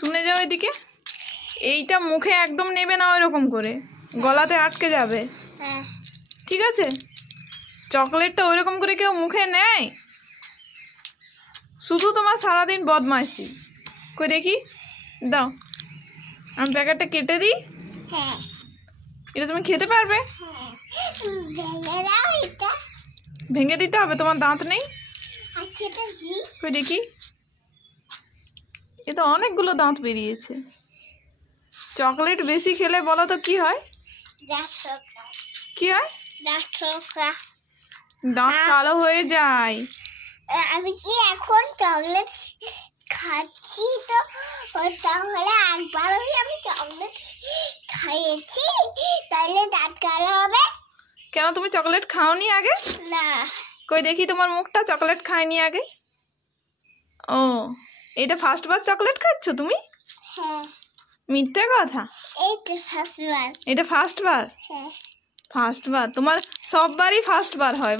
শুনে যাও এদিকে। এইটা মুখে একদম নেবে না ওইরকম করে, গলাতে আটকে যাবে। ঠিক আছে? চকলেটটা ওইরকম করে কেউ মুখে নেয়? শুধু তোমার সারাদিন বদমাইশি। কই দেখি, দাও আমি প্যাকেটটা কেটে দিই। এটা তুমি খেতে পারবে? ভেঙে দিতে হবে, তোমার দাঁত নেই। কই দেখি, এ তো অনেকগুলো দাঁত বেরিয়েছে। চকলেট বেশি খেলে বলো তো কি হয়? কি হয়? দাঁত কালো হয়ে যায়। আমি কি এখন চকলেট খাচ্ছি? তো তাহলে একবার আমি চকলেট খাইয়েছি, তাহলে দাঁত কালো হবে কেন? তুমি চকলেট খাওনি আগে? না। কই দেখি তোমার মুখটা, চকলেট খাইনি আগে। ও, এটা ফার্স্টবার চকলেট খাচ্ছ তুমি? হ্যাঁ। মিথ্যে কথা। এইটা ফার্স্টবার। এটা ফার্স্টবার? হ্যাঁ। ফার্স্টবার? তোমার সববারই ফার্স্টবার হয়।